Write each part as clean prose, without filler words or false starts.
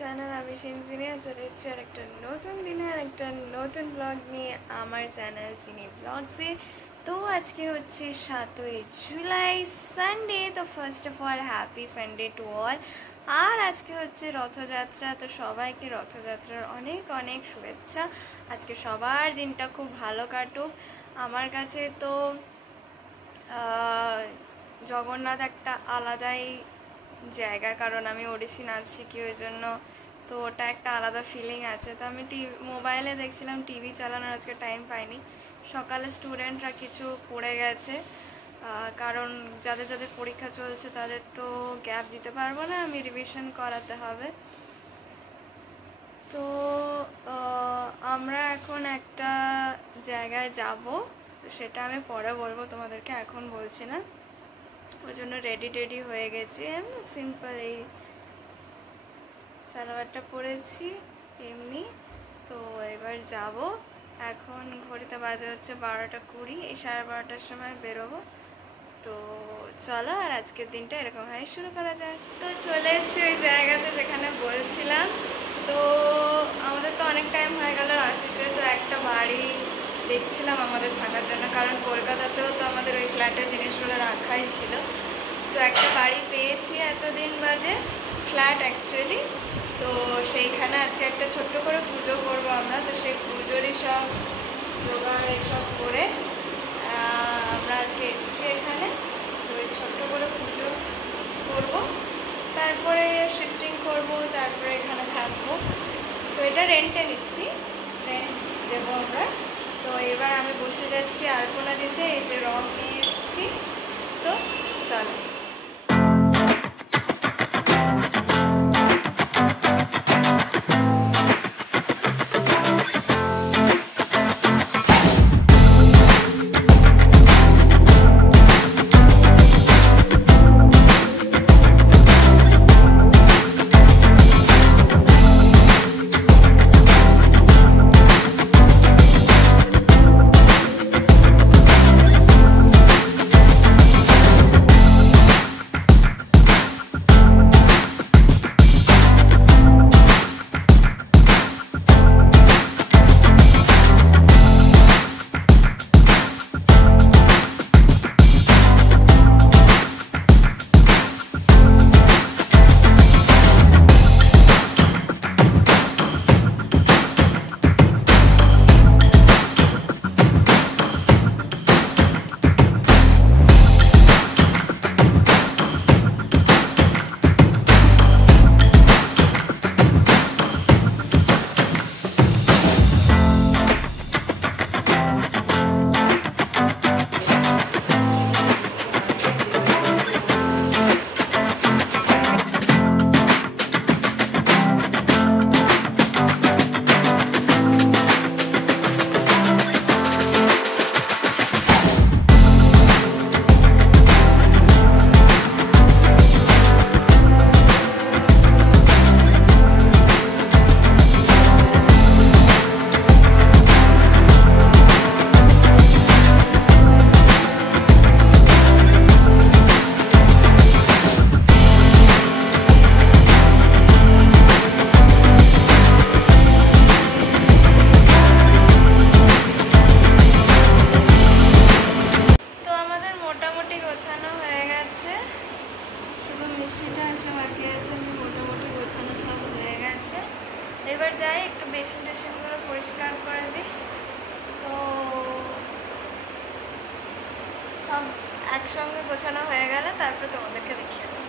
Channel আমি সিনজিনিয়া চলে এসেছি আর একটা নতুন দিনে আর একটা নতুন ব্লগ নিয়ে আমার চ্যানেল চিনি ব্লগসে। তো আজকে হচ্ছে 7ই জুলাই সানডে। তো first of all happy Sunday to all. আর আজকে হচ্ছে রথযাত্রা, তো সবাইকে রথযাত্রার অনেক অনেক শুভেচ্ছা। আজকে সবার দিনটা খুব ভালো কাটুক। আমার কাছে তো জগন্নাথ একটা আলাদাই জায়গা, কারণ আমি ওড়িশি নাচ শিখি, ওই জন্য তো ওটা একটা আলাদা ফিলিং আছে। তো আমি মোবাইলে দেখছিলাম, টিভি চালানোর আজকে টাইম পাইনি। সকালে স্টুডেন্টরা কিছু পড়ে গেছে, কারণ যাদের যাদের পরীক্ষা চলছে তাদের তো গ্যাপ দিতে পারবো না, আমি রিভিশন করাতে হবে। তো আমরা এখন একটা জায়গায় যাব, সেটা আমি পরে বলবো তোমাদেরকে, এখন বলছি না। ওই জন্য রেডি হয়ে গেছি। এমনি সিম্পল এই সালোয়ারটা পরেছি এমনি। তো এবার যাব। এখন ঘড়িতে বাজে হচ্ছে 12:20, এই 12:30টার সময় বেরোবো। তো চলো, আর আজকের দিনটা এরকমভাবে শুরু করা যায়। তো চলে এসছি ওই জায়গাতে যেখানে বলছিলাম। তো আমাদের তো অনেক টাইম হয়ে গেল রাঁচিতে, তো একটা বাড়ি দেখছিলাম আমাদের থাকার জন্য, কারণ কলকাতাতেও তো আমাদের ওই ফ্ল্যাটের জিনিসগুলো রাখাই ছিল। তো একটা বাড়ি পেয়েছি এতদিন বাদে, ফ্ল্যাট অ্যাকচুয়ালি। তো সেইখানে আজকে একটা ছোট্ট করে পুজো করবো আমরা। তো সেই পুজোরই সব জোগাড় এসব করে আমরা আজকে এসেছি এখানে। তো ওই ছোট্ট করে পুজো করব, তারপরে শিফটিং করব, তারপরে এখানে থাকবো। তো এটা রেন্টে নিচ্ছি, রেন্ট দেবো আমরা। তো এবার আমি বসে যাচ্ছি আলপনা দিতে। এই যে রং নিয়ে এসেছি, তো চলো। এবার যাই, একটু বেসিন টেসিনগুলো পরিষ্কার করে দিই। তো সব একসঙ্গে গোছানো হয়ে গেলে তারপরে তোমাদেরকে দেখিয়ে দেবো।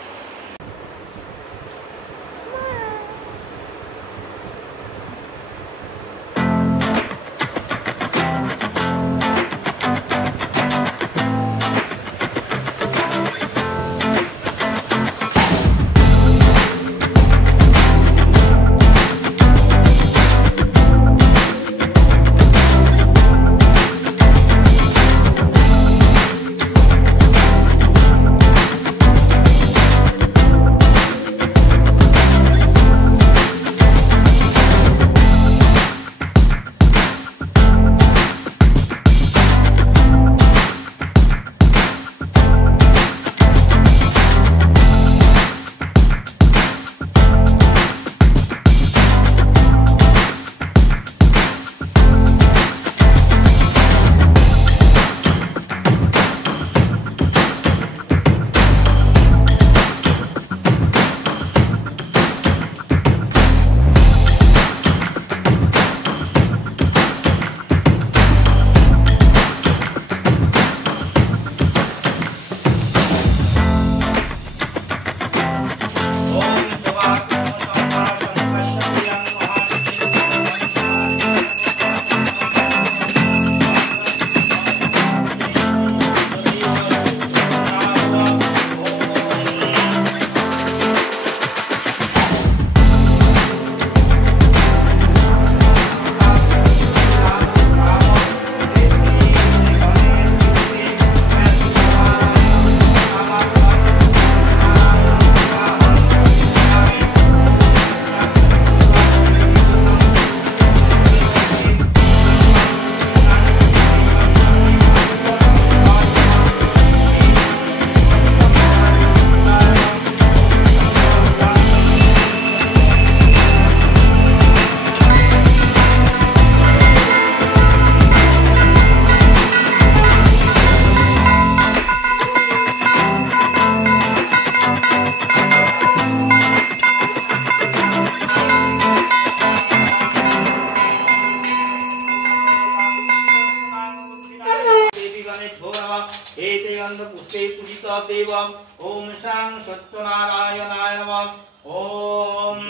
गन्धपुष्पे पूजितः देव ॐ शां सत्यनारायणाय नमः ॐ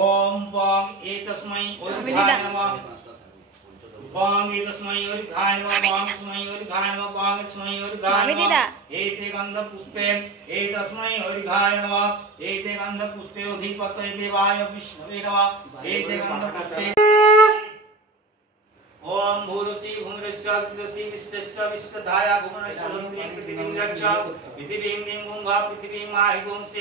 ओम बंग एतस्मै ओर्घाय नमः बंग एतस्मै ओर्घाय नमः बंग एतस्मै ओर्घाय नमः बंग एतस्मै ओर्घाय नमः एते गन्धपुष्पे एतस्मै ओर्घाय नमः एते गन्धपुष्पे अधिपतये देवाय विष्णवे नमः एते गन्धपुष्पे ओम भूरसी भूमरस्य द्रसी विश्वस्य विश्वधाया भुवनस्य धर्मे पृथिवीं गच्छ पृथिवीं दिं भुंगा पृथिवीं माहि भुं से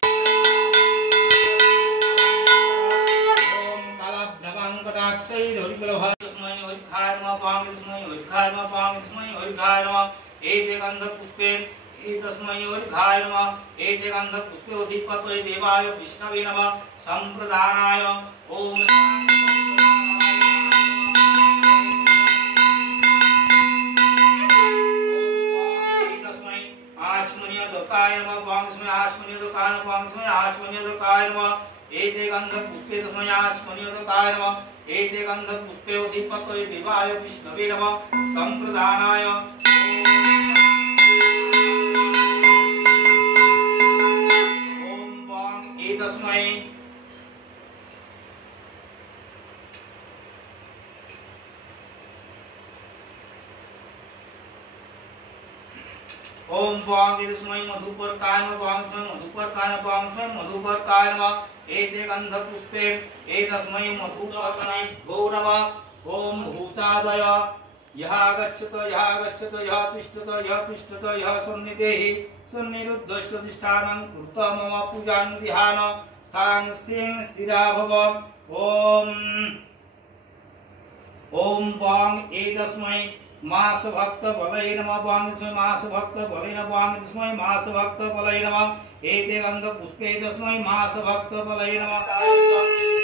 ओम कालाभ्रवं कटाक्षै धरिकलभा तस्मै ओर्घाय नमः पां तस्मै ओर्घाय नमः पां तस्मै ओर्घाय नमः एते गन्धपुष्पे एतस्मै ओर्घाय नमः एते गन्धपुष्पे अधिपतये देवाय विष्णवे नमः संप्रदानाय ओम आचमनीयदकाय नमः वांगस्मै आचमनीयदकाय नमः वांगस्मै आचमनीयदकाय नमः एते गन्धपुष्पे तस्मै आचमनीयदकाय नमः एते गन्धपुष्पे अधिपतये देवाय विष्णवे नमः संप्रदानाय ओम वांग एतस्मै ओम वांग एतस्मै मधुपर्काय नमः वांगस्मै मधुपर्काय नमः वांगस्मै मधुपर्काय नमः एते गन्धपुष्पे एतस्मै मधुपर्काय भो नमः ओम भूतादय यः गच्छत यः तिष्ठत यः सन्निधेहि सन्निरुद्धस्थिष्ठानं कृत्वा मम पूजां विहान स्थां स्थिं स्थिरा भव ओम ओम वांग एतस्मै मास भक्त बलय नमः वांग तस्मै मास भक्त बलय नमः वांग तस्मै मास भक्त बलय नमः एते गन्धपुष्पे तस्मै मास भक्त बलय नमः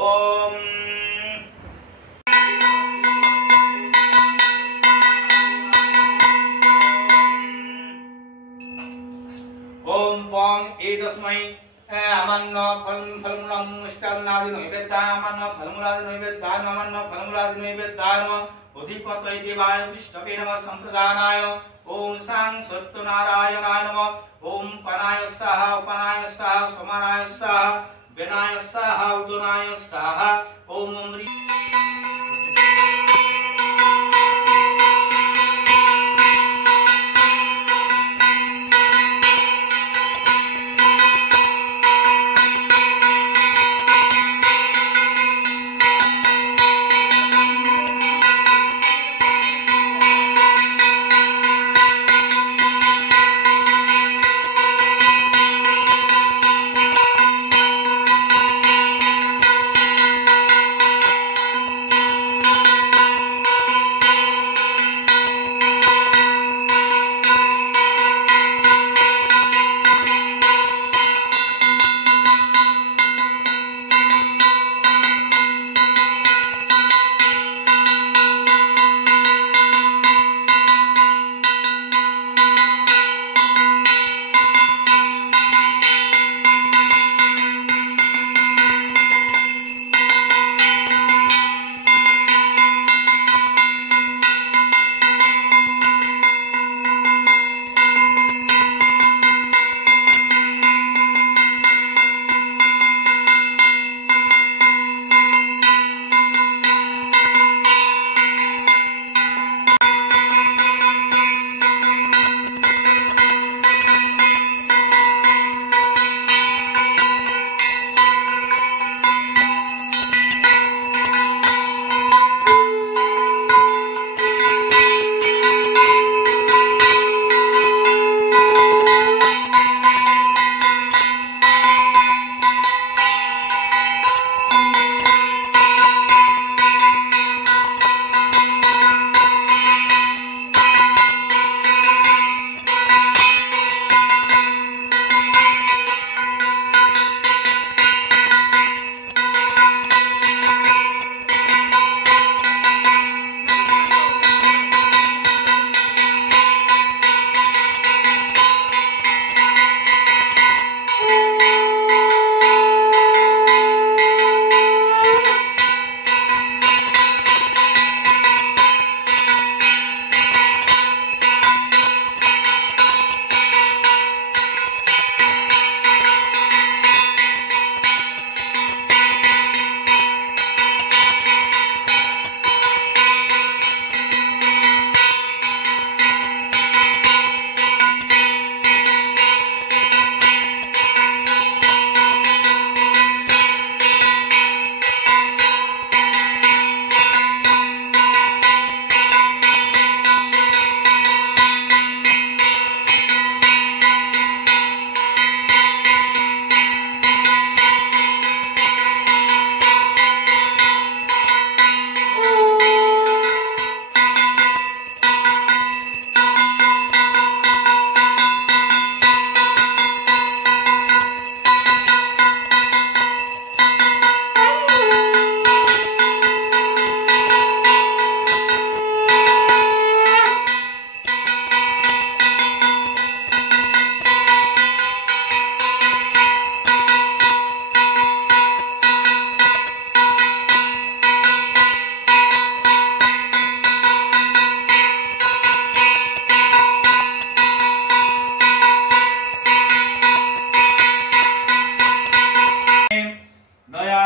ओम ओम वांग एतस्मै अमन्न फलमूलम मिष्टान्नादि नैवेद्याय अमन्न फलमूलादि नैवेद्याय अमन्न फलमूलादि नैवेद्याय अधिपतये देवाय विष्णवे नमः संप्रदानाय ओम शां सत्यनारायणाय नमः ओम पनाय स्वाहा उपनाय स्वाहा समानाय स्वाहा विनाय स्वाहा उदनाय स्वाहा ओम अमृत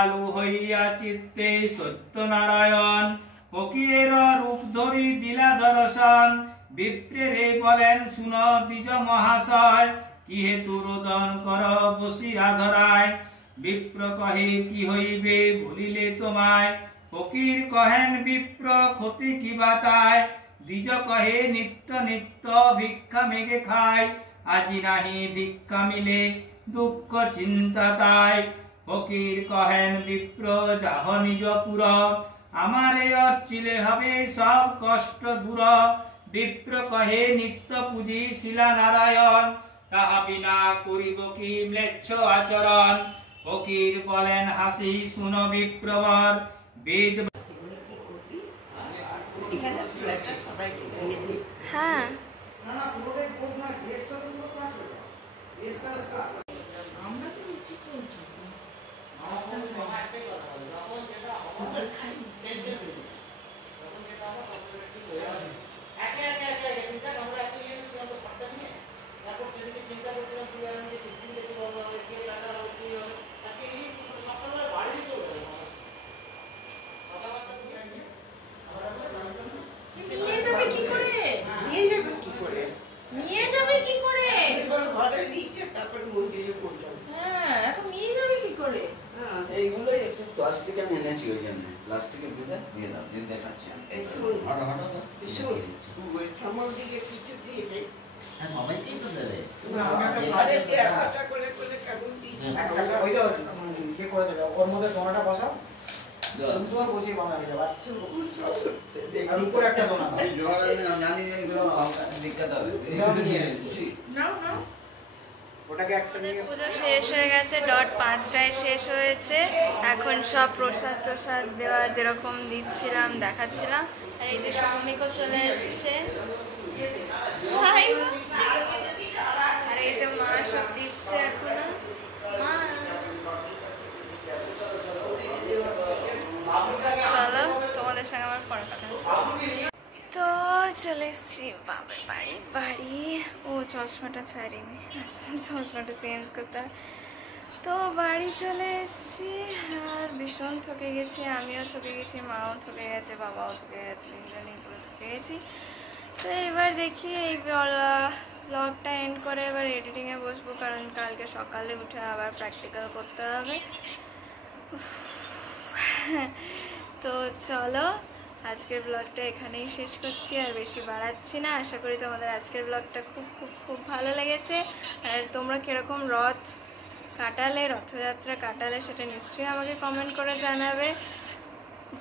দয়ালু হইয়া চিত্তে সত্যনারায়ণ ফকিরের রূপ ধরি দিলা দর্শন বিপ্রেরে বলেন শুন দ্বিজ মহাশয় কি হেতু রোদন কর বসিয়া ধরায় বিপ্র কহে কি হইবে বলিলে তোমায় ফকির কহেন বিপ্র ক্ষতি কি বাটায় দ্বিজ কহে নিত্য নিত্য ভিক্ষা মেঘে খায় আজি নাহি ভিক্ষা মিলে দুঃখ চিন্তা তাই ফকির কহেন বিপ্র যাহ নিজ পুর আমারে অর্চিলে হবে সব কষ্ট দূর বিপ্র কহে নিত্য পূজি শিলা নারায়ণ তাহা বিনা করিব কি ম্লেচ্ছ আচরণ ফকির বলেন হাসি শুন বিপ্রবর বেদ হ্যাঁ এইগুলোই একটু প্লাস্টিকে আমি এনেছি ওই জন্য প্লাস্টিকের ভিতরে দিয়ে দাও দিয়ে দেখাচ্ছি সামনের দিকে কিছু দিয়ে দেয়। হ্যাঁ সবাইকেই তো দেবে ওর মধ্যে দোনাটা বসাও বসিয়ে বাঁধা হয়ে যাবে আর উপরে একটা দোনা দাও জানি এগুলো দিক্কত হবে ওটাকে একটা আমাদের পুজো শেষ হয়ে গেছে 5টায় শেষ হয়েছে এখন সব প্রসাদ দেওয়ার যেরকম দিচ্ছিলাম দেখাচ্ছিলাম আর এই যে সৌমিকও চলে এসছে আর এই যে মা সব দিচ্ছে এখনো মা চলো তোমাদের সঙ্গে আমার পরে কথা হচ্ছে তো চলে এসেছি বাবার বাড়ি ও চশমাটা ছাড়িনি আচ্ছা চশমাটা চেঞ্জ করতে হয় তো বাড়ি চলে এসেছি আর ভীষণ থকে গেছি আমিও থকে গেছি মাও থকে গেছে বাবাও থকে গেছে তিনজনেই পুরো থকে গেছি তো এবার দেখি এই ব্লগটা এন্ড করে এবার এডিটিংয়ে বসবো কারণ কালকে সকালে উঠে আবার প্র্যাকটিক্যাল করতে হবে তো চলো আজকের ব্লগটা এখানেই শেষ করছি আর বেশি বাড়াচ্ছি না আশা করি তোমাদের আজকের ব্লগটা খুব খুব খুব ভালো লেগেছে আর তোমরা কীরকম রথযাত্রা কাটালে সেটা নিশ্চয়ই আমাকে কমেন্ট করে জানাবে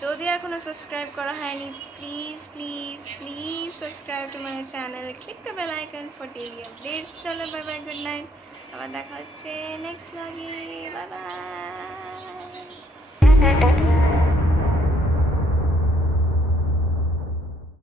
যদি এখনও সাবস্ক্রাইব করা হয়নি please please please subscribe to my channel click the bell icon for daily updates চলো বাই বাই গুড নাইট আবার দেখা হচ্ছে নেক্সট ব্লগে বাই বাই